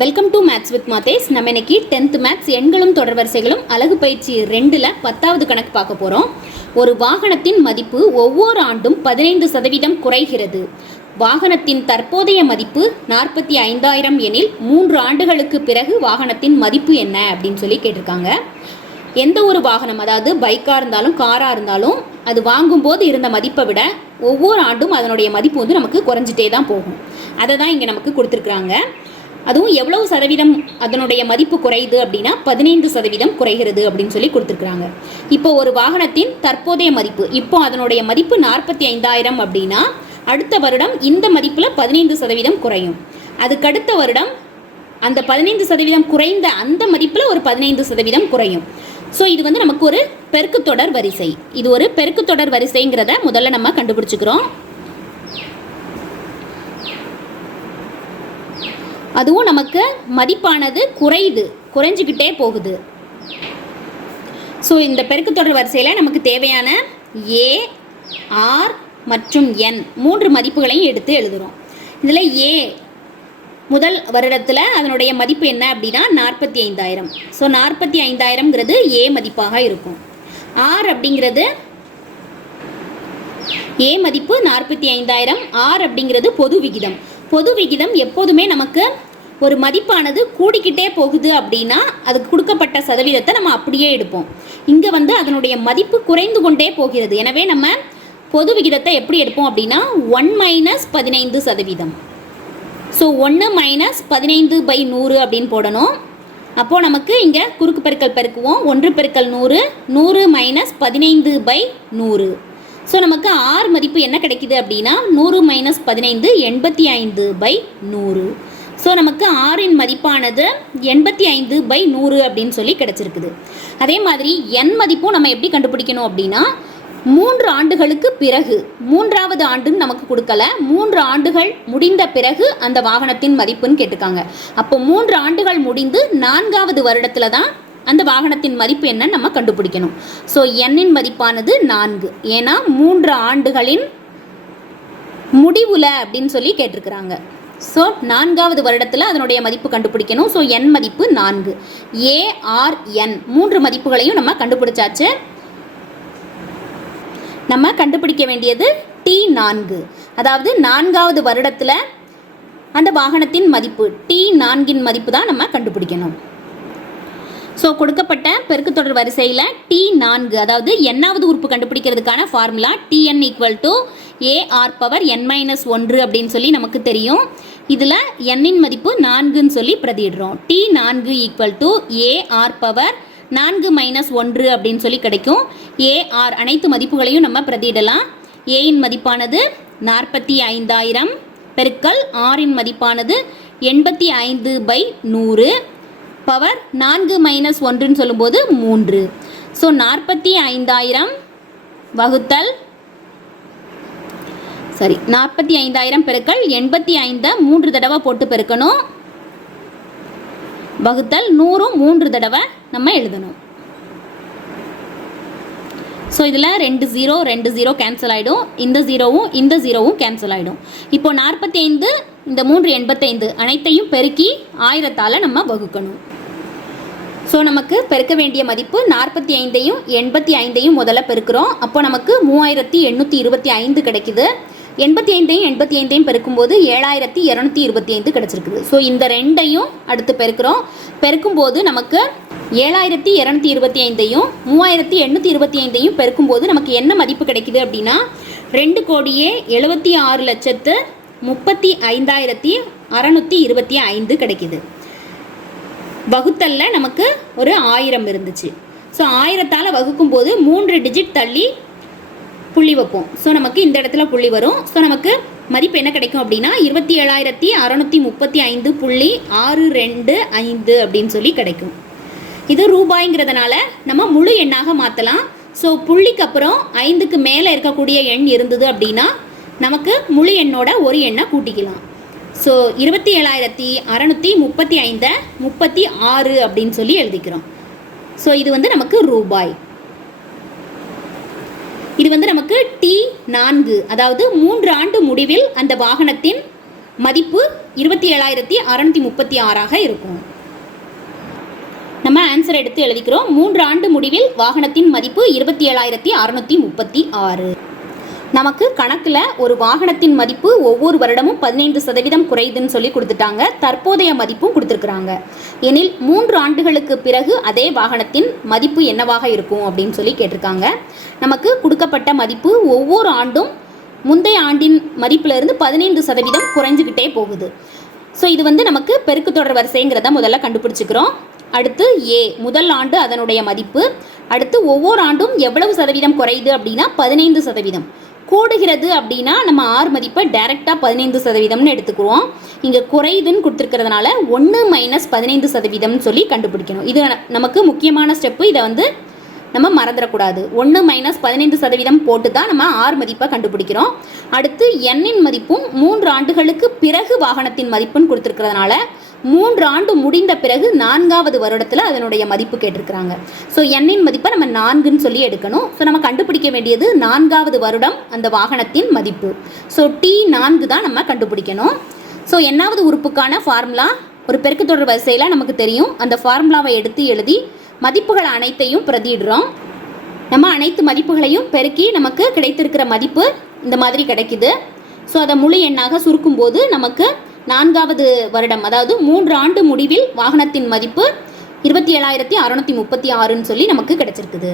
Welcome to maths with Mathes நம்ம இன்னைக்கு tenth maths எண்களும் தொடர்வரிசைகளும் அழகு பயிற்சி ரெண்டில் பத்தாவது கணக்கு பார்க்க போகிறோம் ஒரு வாகனத்தின் மதிப்பு ஒவ்வொரு ஆண்டும் பதினைந்து சதவீதம் குறைகிறது. வாகனத்தின் தற்போதைய மதிப்பு நாற்பத்தி ஐந்தாயிரம் எனில் மூன்று ஆண்டுகளுக்கு பிறகு வாகனத்தின் மதிப்பு என்ன அப்படின்னு சொல்லி கேட்டிருக்காங்க. எந்த ஒரு வாகனம் அதாவது பைக்காக இருந்தாலும் காராக இருந்தாலும் அது வாங்கும்போது இருந்த மதிப்பை விட ஒவ்வொரு ஆண்டும் அதனுடைய மதிப்பு வந்து நமக்கு குறைஞ்சிட்டே தான் போகும். அதை தான் இங்கே நமக்கு கொடுத்துருக்குறாங்க. அதுவும் எவ்வளவு சதவீதம் அதனுடைய மதிப்பு குறையுது அப்படின்னா பதினைந்து சதவீதம் குறைகிறது அப்படின்னு சொல்லி கொடுத்துருக்குறாங்க. இப்போ ஒரு வாகனத்தின் தற்போதைய மதிப்பு இப்போ அதனுடைய மதிப்பு நாற்பத்தி ஐந்தாயிரம் அப்படின்னா அடுத்த வருடம் இந்த மதிப்பில் பதினைந்து சதவீதம் குறையும். அதுக்கடுத்த வருடம் அந்த பதினைந்து சதவீதம் குறைந்த அந்த மதிப்பில் ஒரு பதினைந்து சதவீதம் குறையும். ஸோ இது வந்து நமக்கு ஒரு பெருக்குத்தொடர் வரிசை. இது ஒரு பெருக்குத்தொடர் வரிசைங்கிறத முதல்ல நம்ம கண்டுபிடிச்சிக்கிறோம். அதுவும் நமக்கு மதிப்பானது குறையுது குறைஞ்சிக்கிட்டே போகுது. ஸோ இந்த பெருக்குத்தொடர் வரிசையில் நமக்கு தேவையான ஏ ஆர் மற்றும் என் மூன்று மதிப்புகளையும் எடுத்து எழுதுகிறோம் இதில் ஏ முதல் வருடத்தில் அதனுடைய மதிப்பு என்ன அப்படின்னா நாற்பத்தி ஐந்தாயிரம் ஸோ நாற்பத்தி ஐந்தாயிரம்ங்கிறது ஏ மதிப்பாக இருக்கும். ஆர் அப்படிங்கிறது ஏ மதிப்பு நாற்பத்தி ஐந்தாயிரம் ஆர் அப்படிங்கிறது பொது விகிதம். பொது விகிதம் எப்போதுமே நமக்கு ஒரு மதிப்பானது கூடிக்கிட்டே போகுது அப்படின்னா அதுக்கு கொடுக்கப்பட்ட சதவீதத்தை நம்ம அப்படியே எடுப்போம். இங்கே வந்து அதனுடைய மதிப்பு குறைந்து கொண்டே போகிறது. எனவே நம்ம பொது விகிதத்தை எப்படி எடுப்போம் அப்படின்னா ஒன் மைனஸ் பதினைந்து சதவீதம். ஸோ ஒன்று மைனஸ் பதினைந்து பை நூறு அப்படின்னு போடணும். அப்போது நமக்கு இங்கே குறுக்கு பெருக்கல் பெருக்குவோம். ஒன்று பெருக்கல் நூறு நூறு மைனஸ் பதினைந்து பை நூறு. ஸோ நமக்கு ஆர் மதிப்பு என்ன கிடைக்குது அப்படின்னா நூறு மைனஸ் பதினைந்து எண்பத்தி ஐந்து பை நூறு. ஸோ நமக்கு ஆறின் மதிப்பானது எண்பத்தி ஐந்து பை நூறு அப்படின்னு சொல்லி கிடச்சிருக்குது. அதே மாதிரி என் மதிப்பும் நம்ம எப்படி கண்டுபிடிக்கணும் அப்படின்னா மூன்று ஆண்டுகளுக்கு பிறகு மூன்றாவது ஆண்டுன்னு நமக்கு கொடுக்கல மூன்று ஆண்டுகள் முடிந்த பிறகு அந்த வாகனத்தின் மதிப்புன்னு கேட்டிருக்காங்க. அப்போ மூன்று ஆண்டுகள் முடிந்து நான்காவது வருடத்தில் தான் அந்த வாகனத்தின் மதிப்பு என்னன்னு நம்ம கண்டுபிடிக்கணும். ஸோ எண்ணின் மதிப்பானது நான்கு. ஏன்னா மூன்று ஆண்டுகளின் முடிவுல அப்படின்னு சொல்லி கேட்டிருக்கிறாங்க. ஸோ நான்காவது வருடத்தில் அதனுடைய மதிப்பு கண்டுபிடிக்கணும். ஸோ என் மதிப்பு நான்கு. ஏஆர்என் மூன்று மதிப்புகளையும் நம்ம கண்டுபிடிச்சாச்சு. நம்ம கண்டுபிடிக்க வேண்டியது டி நான்கு. அதாவது நான்காவது வருடத்தில் அந்த வாகனத்தின் மதிப்பு டி நான்கின் மதிப்பு தான் நம்ம கண்டுபிடிக்கணும். ஸோ கொடுக்கப்பட்ட பெருக்கு தொடர் வரிசையில் டி நான்கு அதாவது என்னாவது உறுப்பு கண்டுபிடிக்கிறதுக்கான formula TN equal to AR power N minus ஒன்று அப்படின்னு சொல்லி நமக்கு தெரியும். இதில் எண்ணின் மதிப்பு நான்குன்னு சொல்லி பிரதிடுறோம் டி நான்கு ஈக்குவல் டு ஏஆர் பவர் நான்கு மைனஸ் ஒன்று அப்படின்னு சொல்லி கிடைக்கும். ஏஆர் அனைத்து மதிப்புகளையும் நம்ம பிரதியிடலாம். ஏயின் மதிப்பானது நாற்பத்தி ஐந்தாயிரம் பெருக்கல் ஆறின் மதிப்பானது எண்பத்தி ஐந்து பை நூறு. பவர் நான்கு மைனஸ் ஒன்றுன்னு சொல்லும்போது மூன்று. ஸோ நாற்பத்தி ஐந்தாயிரம் வகுத்தல் சரி நாற்பத்தி ஐந்தாயிரம் பெருக்கல் எண்பத்தி ஐந்தை மூன்று தடவை போட்டு பெருக்கணும். வகுத்தல் நூறும் மூன்று தடவை நம்ம எழுதணும். ஸோ இதில் ரெண்டு ஜீரோ ரெண்டு ஜீரோ கேன்சல் ஆகிடும் இந்த ஜீரோவும் இந்த ஜீரோவும் கேன்சல் ஆகிடும் இப்போ நாற்பத்தி ஐந்து இந்த மூன்று எண்பத்தைந்து அனைத்தையும் பெருக்கி ஆயிரத்தால் நம்ம வகுக்கணும். ஸோ நமக்கு பெருக்க வேண்டிய மதிப்பு நாற்பத்தி ஐந்தையும் எண்பத்தி ஐந்தையும் முதல்ல பெருக்கிறோம். அப்போ நமக்கு மூவாயிரத்தி எண்ணூற்றி இருபத்தி ஐந்து கிடைக்குது. எண்பத்தி ஐந்தையும் எண்பத்தி ஐந்தையும் பெருக்கும்போது ஏழாயிரத்தி இரநூத்தி இருபத்தி ஐந்து கிடச்சிருக்குது. ஸோ இந்த ரெண்டையும் அடுத்து பெருக்கிறோம். பெருக்கும்போது நமக்கு ஏழாயிரத்தி இரநூத்தி இருபத்தி ஐந்தையும் மூவாயிரத்தி எண்ணூற்றி இருபத்தி ஐந்தையும் பெருக்கும்போது நமக்கு என்ன மதிப்பு கிடைக்குது அப்படின்னா ரெண்டு கோடியே எழுபத்தி ஆறு லட்சத்து முப்பத்தி ஐந்தாயிரத்தி அறநூற்றி இருபத்தி ஐந்து கிடைக்குது. வகுத்தல்ல நமக்கு ஒரு ஆயிரம் இருந்துச்சு. ஸோ ஆயிரத்தால் வகுக்கும்போது மூன்று டிஜிட் தள்ளி புள்ளி வைப்போம். ஸோ நமக்கு இந்த இடத்துல புள்ளி வரும். ஸோ நமக்கு மதிப்பு என்ன கிடைக்கும் அப்படின்னா இருபத்தி ஏழாயிரத்தி அறநூற்றி முப்பத்தி ஐந்து புள்ளி ஆறு ரெண்டு ஐந்து அப்படின்னு சொல்லி கிடைக்கும். இது ரூபாய்ங்கிறதுனால நம்ம முழு எண்ணாக மாற்றலாம் ஸோ புள்ளிக்கு அப்புறம் ஐந்துக்கு மேலே இருக்கக்கூடிய எண் இருந்தது அப்படின்னா நமக்கு முழு எண்ணோட ஒரு எண்ணை கூட்டிக்கலாம். ஸோ இருபத்தி ஏழாயிரத்தி அறநூற்றி முப்பத்தி ஐந்தை முப்பத்தி ஆறு அப்படின்னு சொல்லி எழுதிக்கிறோம். ஸோ இது வந்து நமக்கு ரூபாய். இது வந்து நமக்கு டி நான்கு அதாவது மூன்று ஆண்டு முடிவில் அந்த வாகனத்தின் மதிப்பு இருபத்தி ஏழாயிரத்தி அறநூற்றி முப்பத்தி ஆறாக இருக்கும். நம்ம ஆன்சர் எடுத்து எழுதிக்கிறோம். மூன்று ஆண்டு முடிவில் வாகனத்தின் மதிப்பு இருபத்தி ஏழாயிரத்தி அறநூற்றி முப்பத்தி ஆறு. நமக்கு கணக்கில் ஒரு வாகனத்தின் மதிப்பு ஒவ்வொரு வருடமும் பதினைந்து சதவீதம் குறையுதுன்னு சொல்லி கொடுத்துட்டாங்க. தற்போதைய மதிப்பும் கொடுத்துருக்குறாங்க. எனில் மூன்று ஆண்டுகளுக்கு பிறகு அதே வாகனத்தின் மதிப்பு என்னவாக இருக்கும் அப்படின்னு சொல்லி கேட்டிருக்காங்க. நமக்கு கொடுக்கப்பட்ட மதிப்பு ஒவ்வொரு ஆண்டும் முந்தைய ஆண்டின் மதிப்பிலிருந்து பதினைந்து சதவீதம் குறைஞ்சிக்கிட்டே போகுது. ஸோ இது வந்து நமக்கு பெருக்கு தொடர் வரிசைங்கிறத முதல்ல கண்டுபிடிச்சிக்கிறோம். அடுத்து ஏ முதல் ஆண்டு அதனுடைய மதிப்பு. அடுத்து ஒவ்வொரு ஆண்டும் எவ்வளவு சதவீதம் குறையுது அப்படின்னா பதினைந்து சதவீதம். கூடுகிறது அப்படின்னா நம்ம ஆர் மதிப்பை டைரெக்டாக பதினைந்து சதவீதம்னு எடுத்துக்குவோம். இங்கே குறையுதுன்னு கொடுத்துருக்கிறதுனால ஒன்று மைனஸ் பதினைந்து சதவீதம்னு சொல்லி கண்டுபிடிக்கணும். இது நமக்கு முக்கியமான ஸ்டெப்பு இதை வந்து நம்ம மறந்துடக்கூடாது. ஒன்று மைனஸ் பதினைந்து சதவீதம் போட்டு தான் நம்ம ஆர் மதிப்பை கண்டுபிடிக்கிறோம். அடுத்து எண்ணின் மதிப்பும் மூன்று ஆண்டுகளுக்கு பிறகு வாகனத்தின் மதிப்புன்னு கொடுத்துருக்கிறதுனால மூன்று ஆண்டு முடிந்த பிறகு நான்காவது வருடத்தில் அதனுடைய மதிப்பு கேட்டிருக்கிறாங்க. ஸோ எண்ணின் மதிப்பை நம்ம நான்குன்னு சொல்லி எடுக்கணும். ஸோ நம்ம கண்டுபிடிக்க வேண்டியது நான்காவது வருடம் அந்த வாகனத்தின் மதிப்பு. ஸோ டி நான்கு தான் நம்ம கண்டுபிடிக்கணும். ஸோ என்னாவது உறுப்புக்கான ஃபார்முலா ஒரு பெருக்கு தொடர் வரிசையில் நமக்கு தெரியும். அந்த ஃபார்முலாவை எடுத்து எழுதி மதிப்புகள் அனைத்தையும் பிரதிடுறோம் நம்ம அனைத்து மதிப்புகளையும் பெருக்கி நமக்கு கிடைத்திருக்கிற மதிப்பு இந்த மாதிரி கிடைக்குது. ஸோ அதை முழு எண்ணாக சுருக்கும்போது நமக்கு நான்காவது வருடம் அதாவது மூன்று ஆண்டு முடிவில் வாகனத்தின் மதிப்பு இருபத்தி ஏழாயிரத்தி அறநூற்றி முப்பத்தி ஆறுன்னு சொல்லி நமக்கு கிடைச்சிருக்குது.